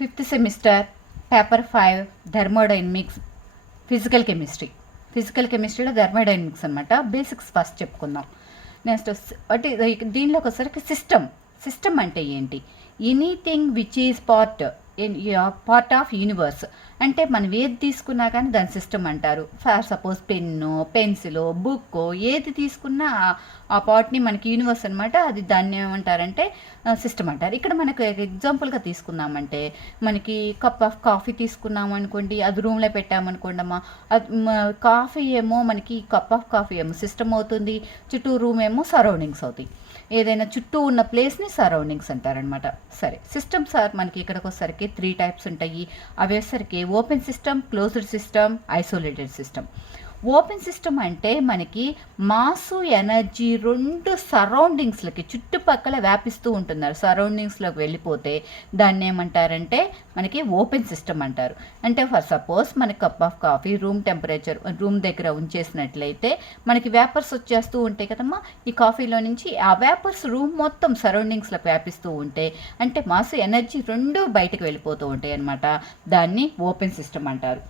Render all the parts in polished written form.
Fifth semester paper 5 thermodynamics physical కెమిస్ట్రీలో thermodynamics అనమాట. Basics first చెప్పుకుందాం. నెక్స్ట్ అంటే దీనిలోకి వచ్చేసరికి సిస్టమ్ అంటే ఏంటి? Anything which is part of universe అంటే మనం ఏది తీసుకున్నా కానీ దాని సిస్టమ్ అంటారు. For suppose pen, pencil, book ఏది తీసుకున్నా ఆ పార్ట్ని మనకి యూనివర్స్ అనమాట. అది దాన్ని ఏమంటారంటే సిస్టమ్ అంటారు. ఇక్కడ మనకు ఎగ్జాంపుల్గా తీసుకున్నామంటే మనకి కప్ ఆఫ్ కాఫీ తీసుకున్నాం అనుకోండి, అది రూమ్లో పెట్టామనుకోండి అమ్మా, కాఫీ ఏమో మనకి కప్ ఆఫ్ కాఫీ ఏమో సిస్టమ్ అవుతుంది, చుట్టూ రూమ్ ఏమో సరౌండింగ్స్ అవుతాయి. ఏదైనా చుట్టూ ఉన్న ప్లేస్ని సరౌండింగ్స్ అంటారనమాట. సరే, సిస్టమ్స్ మనకి ఇక్కడికి వచ్చేసరికి 3 టైప్స్ ఉంటాయి. అవి వచ్చేసరికి open system, closed system, isolated system. Open system అంటే మనకి మాసు ఎనర్జీ రెండు సరౌండింగ్స్లకి చుట్టుపక్కల వ్యాపిస్తూ ఉంటున్నారు. సరౌండింగ్స్లోకి వెళ్ళిపోతే దాన్ని ఏమంటారంటే మనకి ఓపెన్ సిస్టమ్ అంటారు. అంటే ఫర్ సపోజ్ మనకి cup of coffee room temperature room దగ్గర ఉంచేసినట్లయితే మనకి వేపర్స్ వచ్చేస్తూ ఉంటాయి కదమ్మా. ఈ కాఫీలో నుంచి ఆ వేపర్స్ రూమ్ మొత్తం సరౌండింగ్స్లోకి వ్యాపిస్తూ ఉంటే అంటే మాసు ఎనర్జీ రెండు బయటకు వెళ్ళిపోతూ ఉంటాయి అనమాట. దాన్ని ఓపెన్ సిస్టమ్ అంటారు.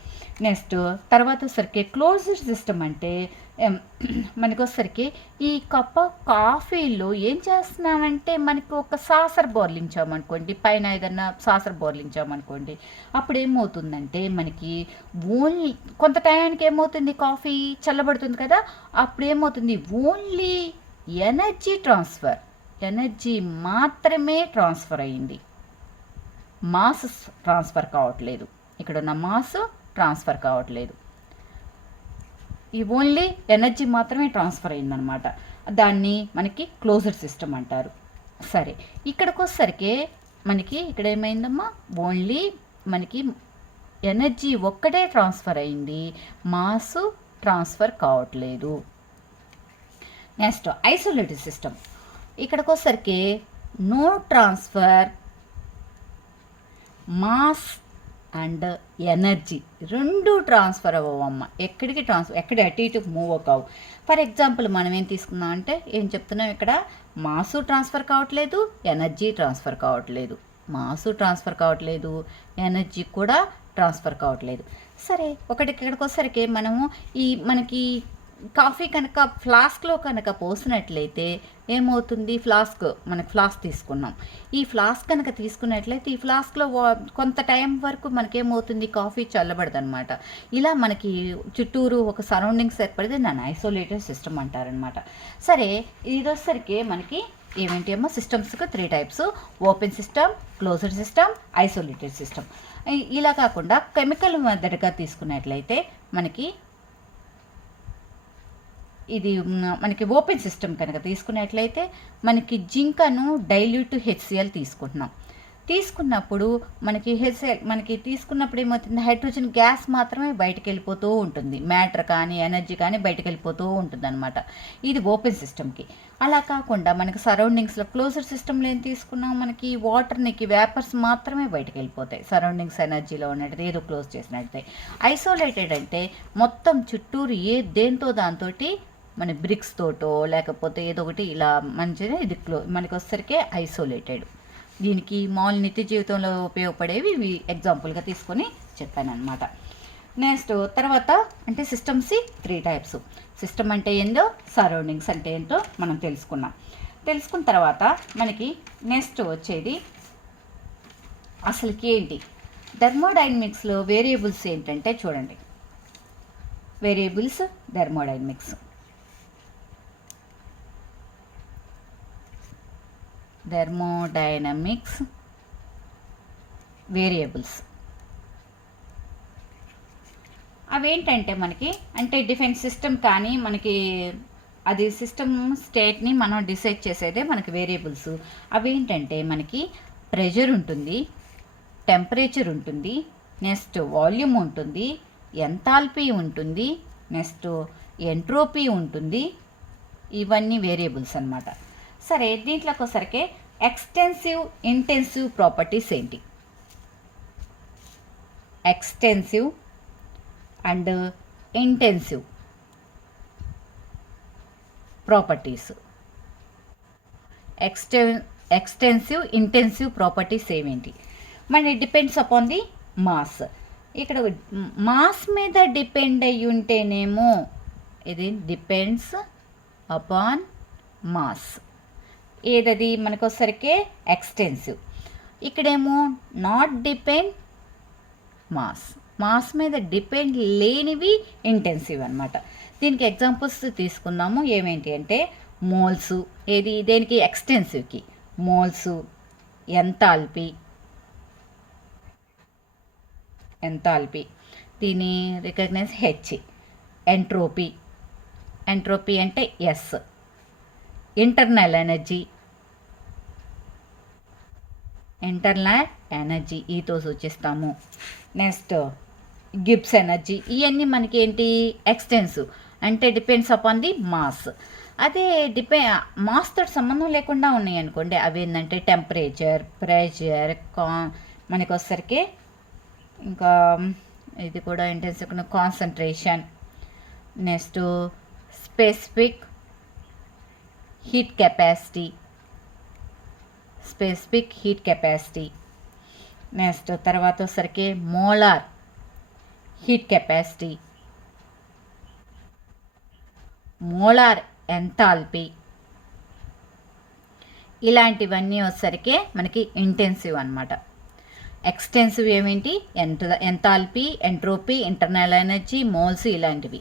నెక్స్ట్ తర్వాత వచ్చరికి క్లోజ్డ్ సిస్టమ్ అంటే మనకు వచ్చరికి ఈ కప్ ఆఫ్ కాఫీలో ఏం చేస్తున్నామంటే మనకి ఒక సాసర్ బోర్లించామనుకోండి, పైన ఏదన్నా సాసర్ బోర్లించామనుకోండి, అప్పుడు ఏమవుతుందంటే మనకి ఓన్లీ కొంత టైంకి ఏమవుతుంది, కాఫీ చల్లబడుతుంది కదా, అప్పుడు ఏమవుతుంది ఓన్లీ ఎనర్జీ మాత్రమే ట్రాన్స్ఫర్ అయ్యింది. మాస్ ట్రాన్స్ఫర్ కావట్లేదు. ఇక్కడ ఉన్న మాస్ ట్రాన్స్ఫర్ కావట్లేదు. ఈ ఓన్లీ ఎనర్జీ మాత్రమే ట్రాన్స్ఫర్ అయిందనమాట. దాన్ని మనకి క్లోజ్డ్ సిస్టమ్ అంటారు. సరే, ఇక్కడికి వచ్చేసరికి మనకి ఇక్కడ ఏమైందమ్మా, ఓన్లీ మనకి ఎనర్జీ ఒక్కటే ట్రాన్స్ఫర్ అయింది, మాస్ ట్రాన్స్ఫర్ కావట్లేదు. Next isolated system. ఇక్కడికి వచ్చేసరికి no transfer, mass and energy రెండు ట్రాన్స్ఫర్ అవ్వమ్మ. ఎక్కడ అటు ఇటు మూవ్ కావు. ఫర్ ఎగ్జాంపుల్ మనం ఏం తీసుకున్నాం అంటే ఏం చెప్తున్నాం ఇక్కడ, మాసు ట్రాన్స్ఫర్ కావట్లేదు, ఎనర్జీ ట్రాన్స్ఫర్ కావట్లేదు. మాసు ట్రాన్స్ఫర్ కావట్లేదు, ఎనర్జీ కూడా ట్రాన్స్ఫర్ కావట్లేదు. సరే, ఇక్కడికి వచ్చేసరికి మనము మనకి కాఫీ కనుక ఫ్లాస్క్లో కనుక పోసినట్లయితే ఏమవుతుంది, మనకి ఫ్లాస్క్ తీసుకున్నాం. ఈ ఫ్లాస్క్ కనుక తీసుకున్నట్లయితే ఈ ఫ్లాస్క్లో కొంత టైం వరకు మనకేమవుతుంది, కాఫీ చల్లబడదనమాట. ఇలా మనకి చుట్టూరు ఒక సరౌండింగ్స్ ఏర్పడితే దాన్ని ఐసోలేటెడ్ సిస్టమ్ అంటారనమాట. సరే, ఇదొసరికి మనకి ఏమేంటి అమ్మా, సిస్టమ్స్కి 3 types: open system, closed system, isolated system. ఇలా కాకుండా కెమికల్ మెథడ్గా తీసుకున్నట్లయితే మనకి ఓపెన్ సిస్టమ్ కనుక తీసుకున్నట్లయితే మనకి జింకను డైల్యూట్ HCl తీసుకున్నప్పుడు మనకి తీసుకున్నప్పుడు ఏమవుతుంది, హైడ్రోజన్ గ్యాస్ మాత్రమే బయటకు వెళ్ళిపోతూ ఉంటుంది. మ్యాటర్ కానీ ఎనర్జీ కానీ బయటకు వెళ్ళిపోతూ ఉంటుంది అనమాట. ఇది ఓపెన్ సిస్టమ్కి. అలా కాకుండా మనకి సరౌండింగ్స్లో క్లోజ్డ్ సిస్టమ్లో ఏం తీసుకున్నాం, మనకి వాటర్కి వేపర్స్ మాత్రమే బయటకు వెళ్ళిపోతాయి. సరౌండింగ్స్ ఎనర్జీలో ఉన్నట్టు ఏదో క్లోజ్ చేసినట్టే. ఐసోలేటెడ్ అంటే మొత్తం చుట్టూరు దేంతో దాంతో మన బ్రిక్స్ తోటో లేకపోతే ఏదో ఒకటి ఇలా మంచిగా ఇది మనకి వచ్చేసరికి ఐసోలేటెడ్. దీనికి మామూలు నిత్య జీవితంలో ఉపయోగపడేవి ఇవి ఎగ్జాంపుల్గా తీసుకొని చెప్పాను అనమాట. నెక్స్ట్ తర్వాత అంటే సిస్టమ్స్ 3 టైప్స్. సిస్టమ్ అంటే ఏందో, సరౌండింగ్స్ అంటే ఏంటో మనం తెలుసుకున్న తర్వాత మనకి నెక్స్ట్ వచ్చేది అసలుకి ఏంటి థర్మోడైనమిక్స్లో వేరియబుల్స్ ఏంటంటే చూడండి. వేరియబుల్స్ థర్మోడైనమిక్స్ వేరియబుల్స్ అవేంటంటే మనకి అంటే డిఫరెంట్ సిస్టమ్ కానీ మనకి అది సిస్టమ్ స్టేట్ని మనం డిసైడ్ చేసేదే మనకి వేరియబుల్స్. అవేంటంటే మనకి ప్రెషర్ ఉంటుంది, టెంపరేచర్ ఉంటుంది, నెక్స్ట్ వాల్యూమ్ ఉంటుంది, ఎంథాల్పీ ఉంటుంది, నెక్స్ట్ ఎంట్రోపీ ఉంటుంది. ఇవన్నీ వేరియబుల్స్ అన్నమాట. సరే, దీంట్లోకి వచ్చరికి ఎక్స్టెన్సివ్, ఇంటెన్సివ్ ప్రాపర్టీస్ ఏంటి? Extensive and intensive properties. Extensive, intensive properties ఏమేంటి? మన డిపెండ్స్ అపాన్ ది మాస్. ఇక్కడ మాస్ మీద డిపెండ్ అయ్యి ఉంటేనేమో ఇది డిపెండ్స్ అపాన్ మాస్. ఏదది మనకు వచ్చేసరికి ఎక్స్టెన్సివ్. ఇక్కడేమో నాట్ డిపెండ్ మాస్. మాస్ మీద డిపెండ్ లేనివి ఇంటెన్సివ్ అనమాట. దీనికి ఎగ్జాంపుల్స్ తీసుకుందాము. ఏమేంటి అంటే మోల్స్, ఏది దేనికి ఎక్స్టెన్సివ్కి మోల్స్, ఎంతాల్పీ దీని రికగ్నైజ్ హెచ్, ఎంట్రోపీ అంటే ఎస్, ఇంటర్నల్ ఎనర్జీ ఈతో సూచిస్తాము. Next Gibbs energy. ఇవన్నీ మనకి ఏంటి ఎక్స్టెన్సివ్ అంటే డిపెండ్స్ అపాన్ ది మాస్. అదే మాస్తో సంబంధం లేకుండా ఉన్నాయి అనుకోండి, అవి ఏంటంటే టెంపరేచర్, ప్రెషర్, మనకి వచ్చేసరికి ఇంకా ఇది కూడా intensive concentration, next specific heat capacity, next తర్వాత వచ్చేసరికి molar heat capacity, molar enthalpy. ఇలాంటివన్నీ వచ్చేసరికి మనకి ఇంటెన్సివ్ అనమాట. ఎక్స్టెన్సివ్ ఏమేంటి enthalpy, entropy, internal energy, moles ఇలాంటివి.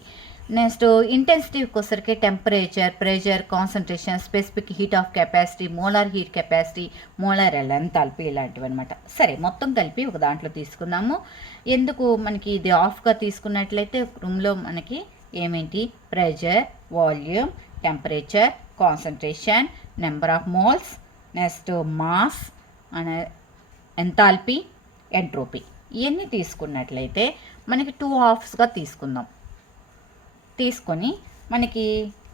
నెక్స్ట్ ఇంటెన్సిటీకి వచ్చరికి temperature, pressure, concentration, specific heat of capacity, molar heat capacity, molar enthalpy ఇలాంటివి అనమాట. సరే, మొత్తం కలిపి ఒక దాంట్లో తీసుకున్నాము. ఎందుకు మనకి ఇది ఆఫ్గా తీసుకున్నట్లయితే రూమ్లో మనకి ఏమేంటి pressure, volume, temperature, concentration, number of moles, next mass, enthalpy, entropy ఇవన్నీ తీసుకున్నట్లయితే మనకి 2 హాఫ్స్గా తీసుకొని మనకి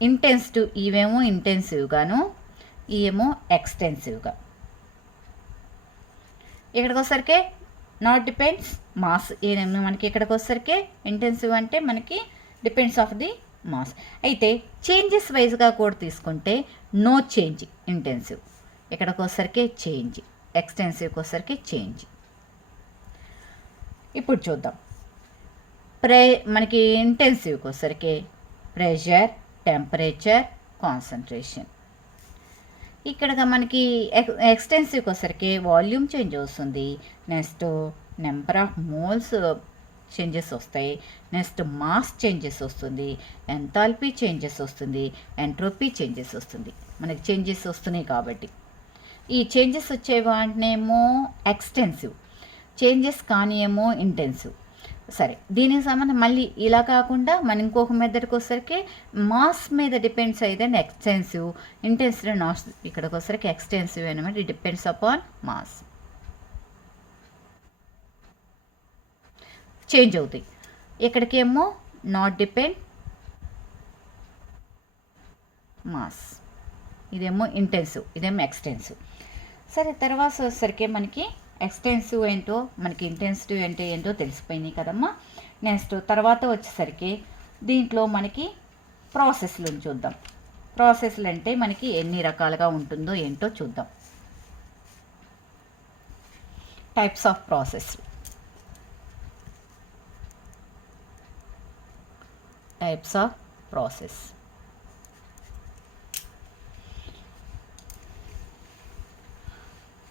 ఇంటెన్సివ్, ఇవేమో ఇంటెన్సివ్గాను, ఇవేమో ఎక్స్టెన్సివ్గా. ఇక్కడికి వచ్చరికి నాట్ డిపెండ్స్ మాస్. మనకి ఇక్కడికి వచ్చరికి ఇంటెన్సివ్ అంటే మనకి డిపెండ్స్ ఆఫ్ ది మాస్. అయితే చేంజెస్ వైజ్గా కూడా తీసుకుంటే నో చేంజ్ ఇంటెన్సివ్, ఇక్కడికి వచ్చరికి చేంజ్, ఎక్స్టెన్సివ్కి వచ్చరికి చేంజ్. ఇప్పుడు చూద్దాం. మనకి ఇంటెన్సివ్కి వచ్చరికి ప్రెషర్, టెంపరేచర్, కాన్సన్ట్రేషన్. ఇక్కడ మనకి ఎక్స్టెన్సివ్కి వచ్చరికి వాల్యూమ్ చేంజ్ వస్తుంది, next number of moles changes వస్తాయి, నెక్స్ట్ మాస్ చేంజెస్ వస్తుంది, ఎంతాల్పీ చేంజెస్ వస్తుంది, ఎంట్రోపీ చేంజెస్ వస్తుంది. మనకి చేంజెస్ వస్తున్నాయి కాబట్టి ఈ చేంజెస్ వచ్చే వాటినేమో ఎక్స్టెన్సివ్, చేంజెస్ కానీ ఏమో ఇంటెన్సివ్. సరే, దీనికి సంబంధం మళ్ళీ ఇలా కాకుండా మన ఇంకొక మెథడ్కి వచ్చరికి మాస్ మీద డిపెండ్స్ అయితే ఎక్స్టెన్సివ్, ఇంటెన్సివ్ నాట్. ఇక్కడికి వచ్చరికి ఎక్స్టెన్సివ్ అనమాట, it depends upon mass. Change అవుతాయి. ఇక్కడికేమో నాట్ డిపెండ్ మాస్, ఇదేమో ఇంటెన్సివ్, ఇదేమో ఎక్స్టెన్సివ్. సరే, తర్వాత వచ్చేసరికి మనకి ఎక్స్టెన్సివ్ ఏంటో, మనకి ఇంటెన్సివ్ అంటే ఏంటో తెలిసిపోయినాయి కదమ్మా. నెక్స్ట్ తర్వాత వచ్చేసరికి దీంట్లో మనకి ప్రాసెస్లు చూద్దాం. ప్రాసెస్లు అంటే మనకి ఎన్ని రకాలుగా ఉంటుందో ఏంటో చూద్దాం. Types of process.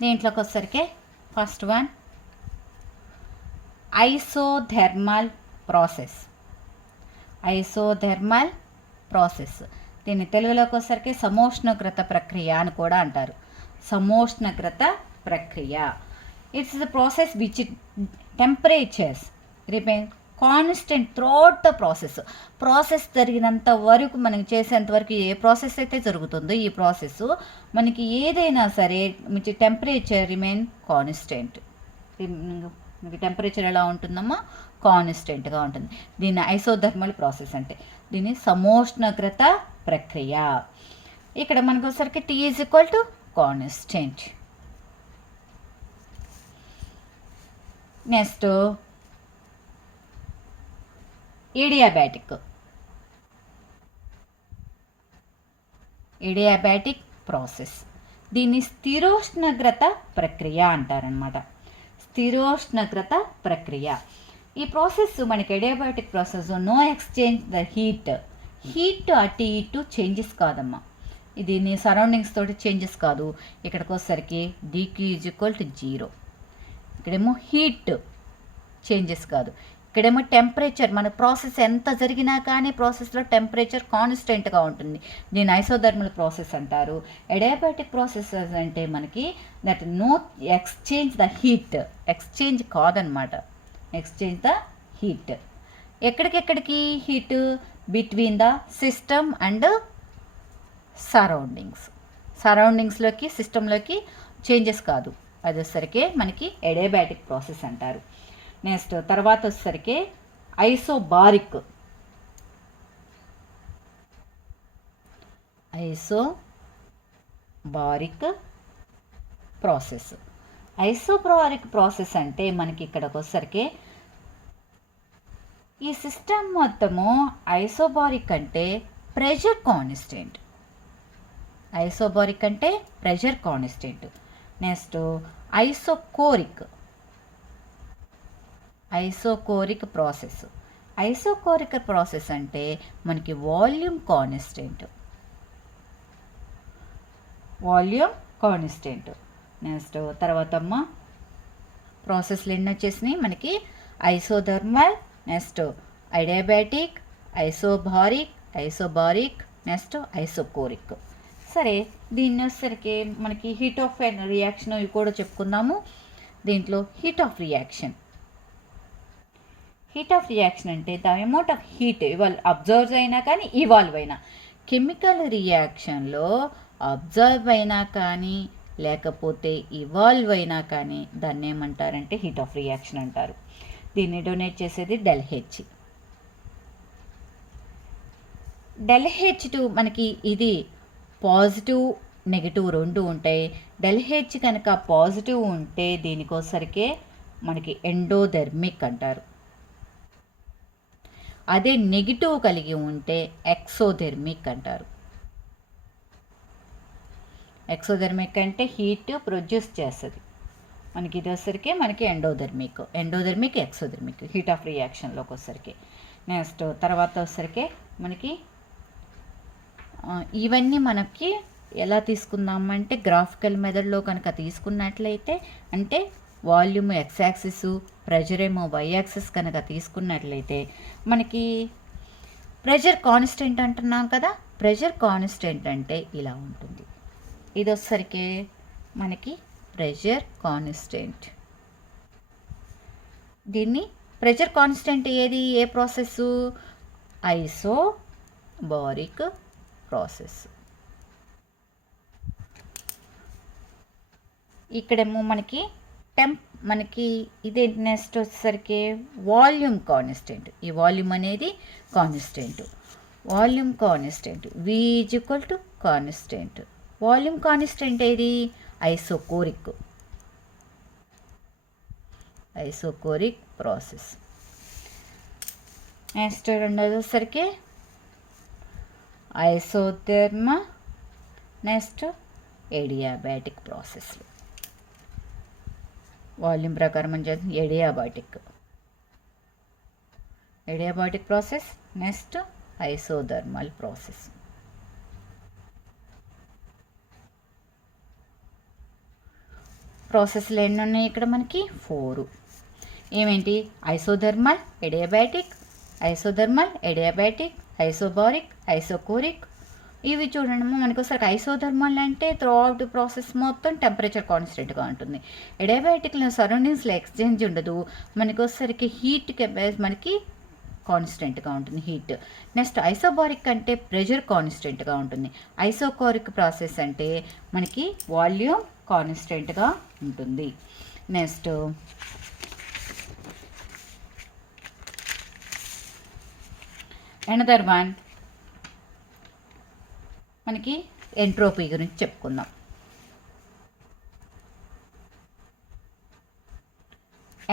దీంట్లోకి వచ్చరికి ఫస్ట్ వన్ ఐసోథెర్మల్ ప్రాసెస్. దీన్ని తెలుగులోకి వచ్చరికి సమోష్ణోగ్రత ప్రక్రియ అని కూడా అంటారు. సమోష్ణోగ్రత ప్రక్రియ. It's the process which temperatures remain constant throughout the process జరిగినంత వరకు, మనకి చేసేంత వరకు ఏ ప్రాసెస్ అయితే జరుగుతుందో ఈ ప్రాసెస్ మనకి ఏదైనా సరే టెంపరేచర్ రిమైన్ కాన్స్టెంట్. మీకు టెంపరేచర్ ఎలా ఉంటుందమ్మా? కాన్స్టెంట్గా ఉంటుంది. దీన్ని ఐసోథర్మల్ ప్రాసెస్ అంటే, దీన్ని సమోష్ణోగ్రత ప్రక్రియ. ఇక్కడ మనకు వచ్చరికి T is equal to constant. Next adiabatic process. దీన్ని స్థిరోష్ణోగ్రత ప్రక్రియ అంటారనమాట. స్థిరోష్ణగ్రత ప్రక్రియ. ఈ ప్రాసెస్ మనకి adiabatic process no exchange the heat అటు ఇటు చేంజెస్ కాదమ్మా. ఇది నీ సరౌండింగ్స్ తోటి చేంజెస్ కాదు. ఇక్కడికి వచ్చేసరికి dq = 0. ఇక్కడేమో హీట్ చేంజెస్ కాదు. ఇక్కడేమో టెంపరేచర్, మన ప్రాసెస్ ఎంత జరిగినా కానీ ప్రాసెస్లో టెంపరేచర్ కాన్స్టెంట్గా ఉంటుంది. దీని ఐసోథర్మల్ ప్రాసెస్ అంటారు. అడియాబాటిక్ ప్రాసెస్ అంటే మనకి that no exchange the heat, exchange కాదనమాట, ఎక్స్చేంజ్ ద హీట్. ఎక్కడికెక్కడికి heat? Between the system and సరౌండింగ్స్లోకి సిస్టంలోకి చేంజెస్ కాదు. అది వచ్చేసరికి మనకి అడియాబాటిక్ ప్రాసెస్ అంటారు. నెక్స్ట్ తర్వాత వచ్చేసరికి ఐసోబారిక్ ప్రాసెస్. ఐసోబారిక్ ప్రాసెస్ అంటే మనకి ఇక్కడికి వచ్చేసరికి ఈ సిస్టమ్ మొత్తము ఐసోబారిక్ అంటే ప్రెషర్ కాన్స్టెంట్. ఐసోబారిక్ అంటే pressure constant. Next isochoric process. Isochoric process అంటే మనకి వాల్యూమ్ కాన్స్టెంట్. నెక్స్ట్ తర్వాత ప్రాసెస్లు ఎన్ని వచ్చేసినాయి మనకి? Isothermal, next adiabatic, isobaric, next isochoric. సరే, దీన్ని వచ్చేసరికి మనకి హీట్ ఆఫ్ రియాక్షన్ ఇవి కూడా చెప్పుకుందాము. దీంట్లో హీట్ ఆఫ్ రియాక్షన్ అంటే the amount of heat observe అయినా కానీ ఇవాల్వ్ అయినా, కెమికల్ రియాక్షన్లో అబ్జర్వ్ అయినా కానీ లేకపోతే ఇవాల్వ్ అయినా కానీ దాన్ని ఏమంటారంటే హీట్ ఆఫ్ రియాక్షన్ అంటారు. దీన్ని డొనేట్ చేసేది ΔH2. మనకి ఇది పాజిటివ్ నెగిటివ్ రెండు ఉంటాయి. ΔH కనుక పాజిటివ్ ఉంటే దీనికోసరికే మనకి ఎండోథెర్మిక్ అంటారు. అదే నెగిటివ్ కలిగి ఉంటే ఎక్సోథెర్మిక్ అంటారు. ఎక్సోథెర్మిక్ అంటే హీట్ ప్రొడ్యూస్ చేస్తుంది. మనకి ఇది వచ్చేసరికి మనకి ఎండోథెర్మిక్, ఎక్సోథెర్మిక్ హీట్ ఆఫ్ రియాక్షన్లోకి వచ్చేసరికి. నెక్స్ట్ తర్వాత వచ్చేసరికి మనకి ఇవన్నీ మనకి ఎలా తీసుకుందామంటే గ్రాఫికల్ మెథడ్లో కనుక తీసుకున్నట్లయితే, అంటే వాల్యూమ్ ఎక్స్ యాక్సిస్, ప్రెషర్ ఏమో వై యాక్సిస్ కనుక తీసుకున్నట్లయితే మనకి ప్రెషర్ కాన్స్టెంట్ అంటున్నాం కదా. ప్రెషర్ కాన్స్టెంట్ అంటే ఇలా ఉంటుంది. ఇది వచ్చేసరికి మనకి ప్రెషర్ కాన్స్టెంట్. దీన్ని ప్రెషర్ కాన్స్టెంట్ ఏది? ఏ ప్రాసెస్? Isobaric process. ఇక్కడేమో మనకి మనకి ఇదే నెక్స్ట్ వచ్చేసరికి వాల్యూమ్ కాన్స్టెంట్. ఈ వాల్యూమ్ అనేది constant. Volume constant V = constant. Volume constant ఏది? Isochoric process. నెక్స్ట్ రెండోది వచ్చేసరికి ఐసోథర్మల్, నెక్స్ట్ అడియాబాటిక్ ప్రాసెస్లు. వాల్యూమ్ ప్రకారం మనం చేసిన adiabatic process, next isothermal process. ప్రాసెస్లు ఎన్ని ఉన్నాయి ఇక్కడ మనకి? 4. ఏమేంటి? Isothermal, adiabatic, isobaric, isochoric. ఇవి చూడండి మనకి ఒకసారి ఐసోథర్మల్ అంటే త్రూ అవుట్ ప్రాసెస్ మొత్తం టెంపరేచర్ కాన్స్టెంట్గా ఉంటుంది. అడియాబాటిక్లో సరౌండింగ్స్లో ఎక్స్చేంజ్ ఉండదు. మనకి వచ్చేసరికి హీట్ మనకి కాన్స్టెంట్గా ఉంటుంది హీట్. నెక్స్ట్ ఐసోబారిక్ అంటే ప్రెషర్ కాన్స్టెంట్గా ఉంటుంది. ఐసోకోరిక్ ప్రాసెస్ అంటే మనకి వాల్యూమ్ కాన్స్టెంట్గా ఉంటుంది. నెక్స్ట్ అనదర్ వన్ మనకి ఎంట్రోపీ గురించి చెప్పుకుందాం.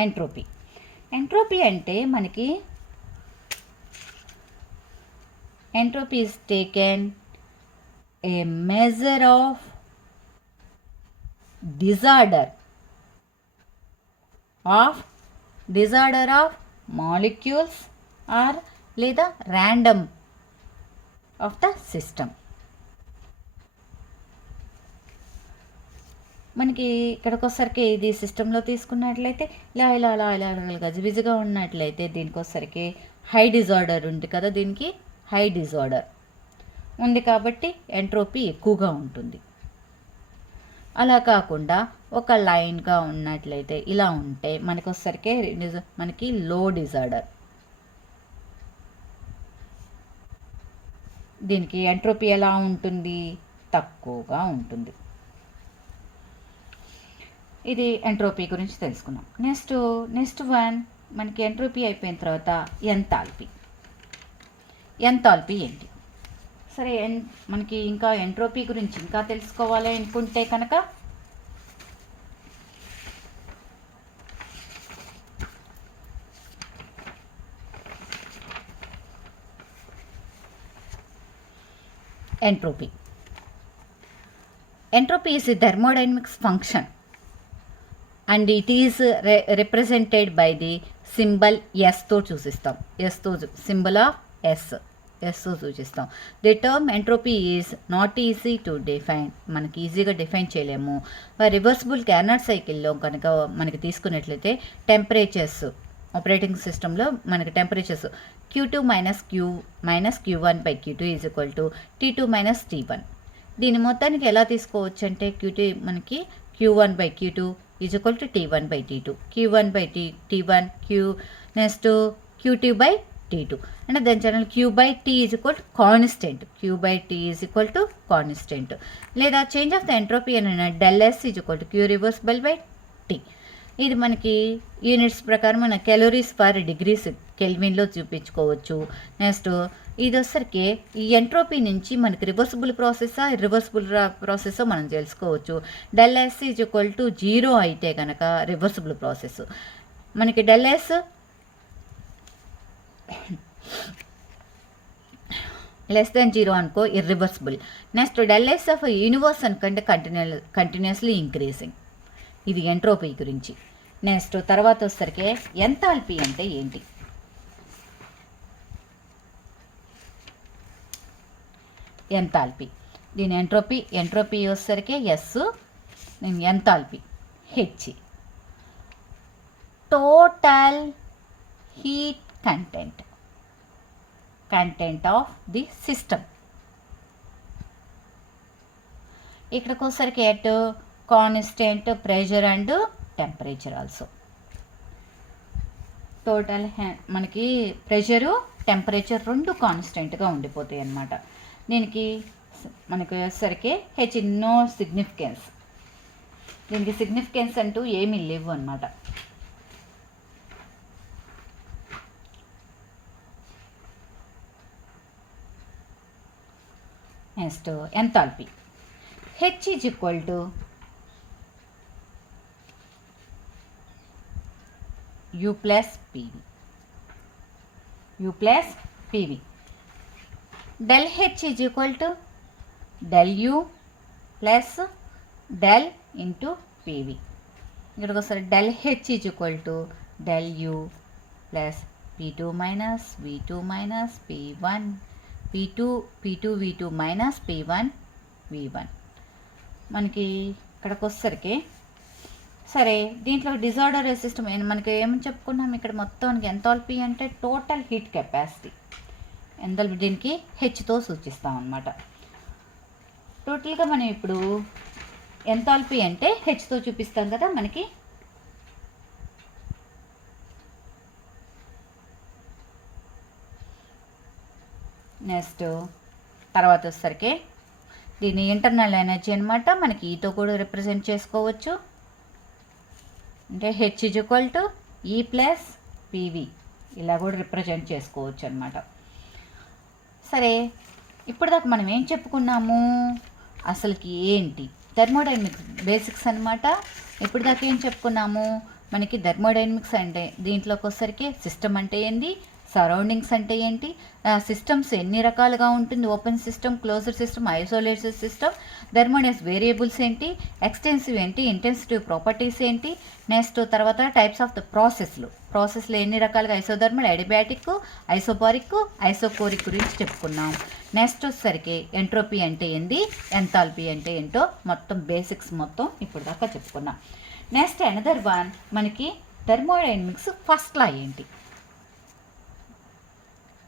ఎంట్రోపీ అంటే మనకి entropy is taken a measure of disorder of disorder of molecules or లేదా ర్యాండమ్ ఆఫ్ ద సిస్టమ్. మనకి ఇక్కడికొసరికి ఇది సిస్టంలో తీసుకున్నట్లయితే ఇలా ఇలా అలా ఇలా గజిబిజిగా ఉన్నట్లయితే దీనికొసరికి హై డిజార్డర్ ఉంది కదా, దీనికి హై డిజార్డర్ ఉంది కాబట్టి ఎంట్రోపీ ఎక్కువగా ఉంటుంది. అలా కాకుండా ఒక లైన్గా ఉన్నట్లయితే ఇలా ఉంటే మనకొసరికి మనకి లో డిజార్డర్, దీనికి ఎంట్రోపీ ఎలా ఉంటుంది, తక్కువగా ఉంటుంది. ఇది ఎంట్రోపీ గురించి తెలుసుకున్నాం. నెక్స్ట్ వన్ మనకి ఎంట్రోపీ అయిపోయిన తర్వాత ఎంథాల్పీ. ఎంథాల్పీ ఏంటి? సరే, మనకి ఇంకా ఎంట్రోపీ గురించి ఇంకా తెలుసుకోవాలి అనుకుంటే కనుక entropy is a thermodynamics function and it is represented by the symbol S తో చూసిస్తాం. సింబల్ ఆఫ్ ఎస్తో సూచిస్తాం. The term entropy is not easy to define, మనకి ఈజీగా డిఫైన్ చేయలేము. రివర్సిబుల్ కార్నాట్ సైకిల్లో కనుక మనకి తీసుకున్నట్లయితే టెంపరేచర్స్ ఆపరేటింగ్ సిస్టంలో మనకి temperatures Q2 minus Q1 by Q2 is equal to T2 minus T1. దీని మొత్తానికి ఎలా తీసుకోవచ్చు అంటే Q2 మనకి Q1 by Q2 is equal to T1 by T2, Q1 by T1, next Q2 by T2 అంటే దాని ఛానల్ Q by T is equal to constant, Q by T is equal to constant. లేదా change of the entropy అని del S is equal to Q reversible by T. ఇది మనకి units ప్రకారం మన calories per degrees కెల్విన్లో చూపించుకోవచ్చు. Next ఇది వచ్చరికి ఈ ఎంట్రోపీ నుంచి మనకి రివర్సిబుల్ ప్రాసెసా ఇర్రివర్సిబుల్ ప్రాసెసో మనం తెలుసుకోవచ్చు. Del S is equal to 0 అయితే కనుక రివర్సిబుల్ ప్రాసెస్, మనకి డెల్ S లెస్ దెన్ 0 అనుకో irreversible. Next del S of universe అనుకంటే కంటిన్యూస్లీ ఇంక్రీజింగ్. ఇది ఎంట్రోపీ గురించి. నెక్స్ట్ తర్వాత వచ్చరికి ఎంథాల్పీ అంటే ఏంటి? ఎంథాల్పీ దీని ఎంట్రోపీ వచ్చేసరికి S, enthalpy H, total heat content of the system. ఇక్కడికి వచ్చేసరికి at constant pressure and temperature also. Total మనకి ప్రెషరు టెంపరేచర్ రెండు కాన్స్టెంట్గా ఉండిపోతాయి అన్నమాట. దీనికి మనకి వచ్చేసరికి హెచ్ నో సిగ్నిఫికెన్స్, దీనికి సిగ్నిఫికెన్స్ అంటూ ఏమీ లేవు అన్నమాట. Next enthalpy H is equal to U plus PV. Del H is equal to del U plus del into PV. ఇక్కడ ఒకసారి del H is equal to del U plus P2 minus V2 minus P1 P2 V2 minus P1 V1. మనకి ఇక్కడికి వచ్చేసరికి సరే దీంట్లో disorder system మనకి ఏమని చెప్పుకున్నాం ఇక్కడ మొత్తానికి ఎంథాల్పీ అంటే టోటల్ హీట్ కెపాసిటీ. ఎంథాల్పీ దీనికి హెచ్తో సూచిస్తాం అన్నమాట. టోటల్గా మనం ఇప్పుడు ఎంథాల్పీ అంటే హెచ్తో చూపిస్తాం కదా మనకి. నెక్స్ట్ తర్వాత వచ్చేసరికి దీన్ని ఇంటర్నల్ ఎనర్జీ అనమాట. మనకి ఈతో కూడా రిప్రజెంట్ చేసుకోవచ్చు. అంటే హెచ్ ఈజ్ ఈక్వల్ టు ఈ ప్లస్ పీవీ ఇలా కూడా రిప్రజెంట్ చేసుకోవచ్చు అనమాట. సరే ఇప్పుడు దాకా మనం ఏం చెప్పుకున్నాము, అసలుకి ఏంటి థర్మోడైనమిక్స్ బేసిక్స్ అనమాట. ఇప్పుడు దాకా ఏం చెప్పుకున్నాము, మనకి థర్మోడైనమిక్స్ అంటే దీంట్లోకి వచ్చేసరికి సిస్టమ్ అంటే ఏంది, సరౌండింగ్స్ అంటే ఏంటి, సిస్టమ్స్ ఎన్ని రకాలుగా ఉంటుంది, open system, closed system, isolated system, thermodynamics variables ఏంటి, ఎక్స్టెన్సివ్ ఏంటి, ఇంటెన్సిటివ్ ప్రాపర్టీస్ ఏంటి, నెక్స్ట్ తర్వాత టైప్స్ ఆఫ్ ద ప్రాసెస్లో ఎన్ని రకాలుగా ఐసోథర్మల్, అడియాబాటిక్, ఐసోబారిక్, ఐసోకోరిక్ గురించి చెప్పుకున్నాం. నెక్స్ట్ వచ్చేసరికి ఎంట్రోపీ అంటే ఏంటి, ఎంథాల్పీ అంటే ఏంటో మొత్తం బేసిక్స్ మొత్తం ఇప్పుడు దాకా చెప్పుకున్నాం. నెక్స్ట్ అనదర్ వన్ మనకి థర్మోడైనమిక్స్ ఫస్ట్ లా ఏంటి,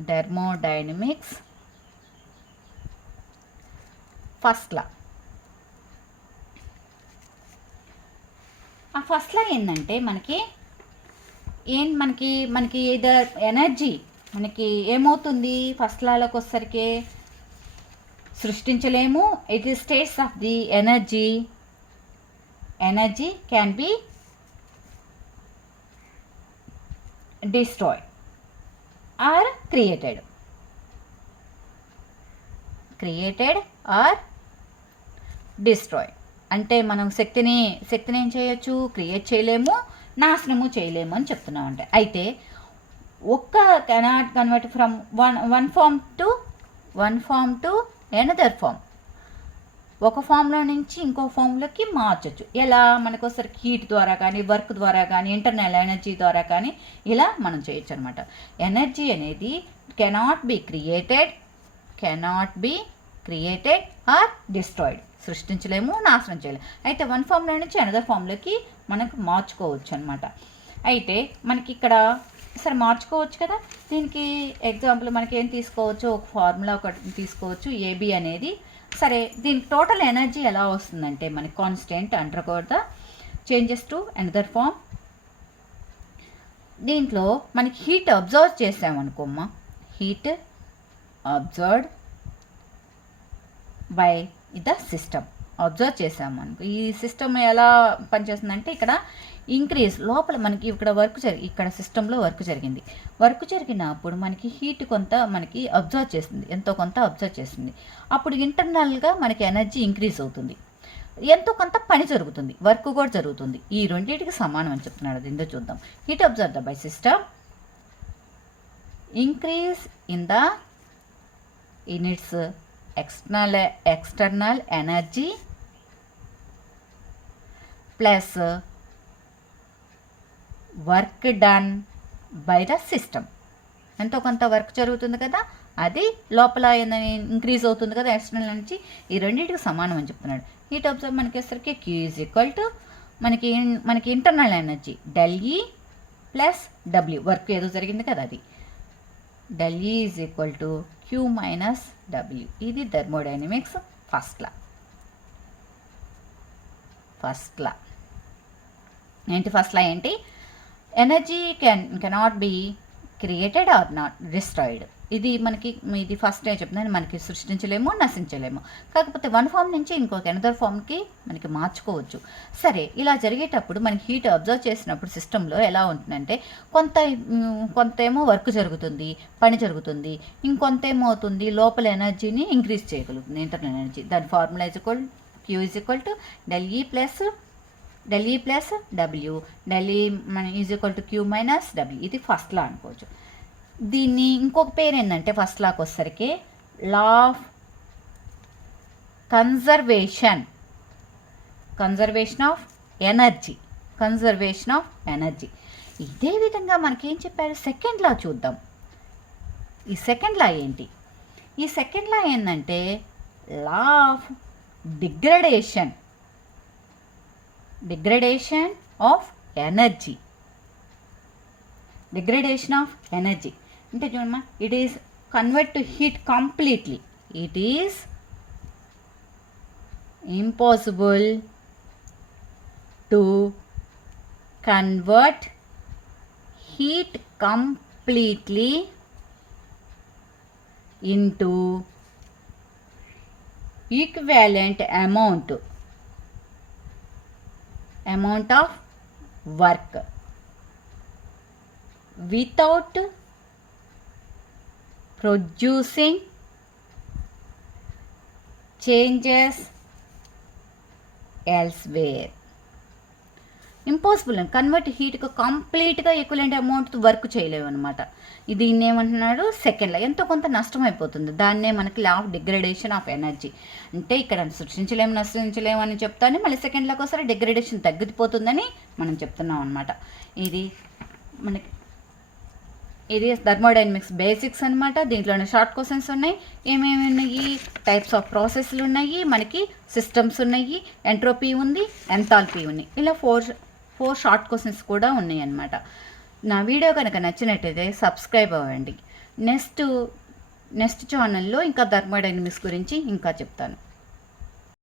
థర్మోడైనమిక్స్ ఫస్ట్ లా. ఆ ఫస్ట్ లా ఏంటంటే మనకి మనకి ఏదర్ ఎనర్జీ మనకి ఏమవుతుంది ఫస్ట్ లాలోకి వచ్చేసరికి సృష్టించలేము. It is states of the energy can be destroyed or created or destroyed అంటే మనం శక్తిని ఏం చేయొచ్చు, క్రియేట్ చేయలేము, నాశనము చేయలేము అని చెప్తున్నాం. అంటే అయితే ఒక్క cannot convert from one form to another form, ఒక ఫామ్లో నుంచి ఇంకో ఫామ్లోకి మార్చచ్చు. ఎలా, మనకు ఒకసారి హీట్ ద్వారా కానీ, వర్క్ ద్వారా కానీ, ఇంటర్నల్ ఎనర్జీ ద్వారా కానీ ఇలా మనం చేయొచ్చు అనమాట. ఎనర్జీ అనేది cannot be created or destroyed, సృష్టించలేము, నాశనం చేయలేము. అయితే వన్ ఫామ్లో నుంచి అనదర్ ఫామ్లోకి మనకు మార్చుకోవచ్చు అనమాట. అయితే మనకి ఇక్కడ సరే మార్చుకోవచ్చు కదా, దీనికి ఎగ్జాంపుల్ మనకి ఏం తీసుకోవచ్చు, ఒక ఫార్ములా ఒకటి తీసుకోవచ్చు, ఏబి అనేది. సరే దీని టోటల్ ఎనర్జీ ఎలా వస్తుందంటే మనకి constant undergoes the changes to another form. దీంట్లో మనకి హీట్ అబ్జర్వ్ చేసామనుకోమ్మా, heat absorbed by the system, absorb చేసామనుకో. ఈ సిస్టమ్ ఎలా పనిచేస్తుందంటే ఇక్కడ ఇంక్రీజ్ లోపల మనకి ఇక్కడ సిస్టంలో వర్క్ జరిగినప్పుడు మనకి హీట్ కొంత మనకి అబ్జర్వ్ చేస్తుంది, ఎంతో కొంత అబ్జర్వ్ చేస్తుంది. అప్పుడు ఇంటర్నల్గా మనకి ఎనర్జీ ఇంక్రీజ్ అవుతుంది, ఎంతో కొంత పని జరుగుతుంది, వర్క్ కూడా జరుగుతుంది. ఈ రెండింటికి సమానం అని చెప్తున్నాడు. అది ఏందో చూద్దాం. Heat absorbed by system increase in it's external energy plus work done by the system. ఎంతో కొంత వర్క్ జరుగుతుంది కదా, అది లోపల ఇంక్రీజ్ అవుతుంది కదా ఎక్స్టర్నల్ నుంచి. ఈ రెండింటికి సమానం అని చెప్తున్నాడు. హీట్ అబ్జర్వ్ మనకి వచ్చేసరికి క్యూ ఈజ్ ఈక్వల్ టు మనకి internal energy del E plus W, work ఏదో జరిగింది కదా అది, del E is equal to Q minus W. ఇది థర్మోడైనమిక్స్ ఫస్ట్ లా ఏంటి, ఫస్ట్ లా ఏంటి, energy cannot be created or not destroyed. ఇది first నేను చెప్తున్నాను, మనకి సృష్టించలేము, నశించలేము. కాకపోతే వన్ ఫామ్ నుంచి ఇంకొక అనదర్ ఫామ్కి మనకి మార్చుకోవచ్చు. సరే ఇలా జరిగేటప్పుడు మనకి హీట్ అబ్జర్వ్ చేసినప్పుడు సిస్టంలో ఎలా ఉంటుందంటే కొంత ఏమో వర్క్ జరుగుతుంది, పని జరుగుతుంది, ఇంకొంత ఏమవుతుంది లోపల ఎనర్జీని ఇంక్రీజ్ చేయగలుగుతుంది, ఇంటర్నల్ ఎనర్జీ. దాని formula Q is equal to del E plus W, del E is equal to Q minus W. ఇది ఫస్ట్ లా అనుకోవచ్చు. దీన్ని ఇంకొక పేరు ఏంటంటే ఫస్ట్ లాకి వచ్చేసరికి law of conservation of energy. ఇదే విధంగా మనకేం చెప్పారు, సెకండ్ లా చూద్దాం. ఈ సెకండ్ లా ఏంటి, ఈ సెకండ్ లా ఏంటంటే law of degradation of energy. అంటే చూడమ్మా, it is convert to heat completely. It is impossible to convert heat completely into equivalent amount of work without producing changes elsewhere. Impossible అని convert హీట్కి కంప్లీట్గా equivalent amount work చేయలేము అనమాట. దీన్ని ఏమంటున్నాడు second లా ఎంతో కొంత నష్టం అయిపోతుంది. దాన్నే మనకి law of degradation of energy అంటే ఇక్కడ సృష్టించలేము నశించలేము అని చెప్తాను, మళ్ళీ సెకండ్ లాకి ఒకసారి డిగ్రేడేషన్ తగ్గిపోతుందని మనం చెప్తున్నాం అనమాట. ఇది మనకి ఇది థర్మోడైనమిక్స్ బేసిక్స్ అనమాట. దీంట్లోనే షార్ట్ క్వశ్చన్స్ ఉన్నాయి. ఏమేమి ఉన్నాయి, టైప్స్ ఆఫ్ ప్రాసెస్లు ఉన్నాయి, మనకి సిస్టమ్స్ ఉన్నాయి, ఎంట్రోపీ ఉంది, ఎంథాల్పీ ఉన్నాయి. ఇలా ఫోర్ షార్ట్ క్వశ్చన్స్ కూడా ఉన్నాయి అన్నమాట. నా వీడియో కనుక నచ్చినట్టయితే సబ్స్క్రైబ్ అవ్వండి. నెక్స్ట్ ఛానల్లో ఇంకా థర్మోడైనమిక్స్ గురించి ఇంకా చెప్తాను.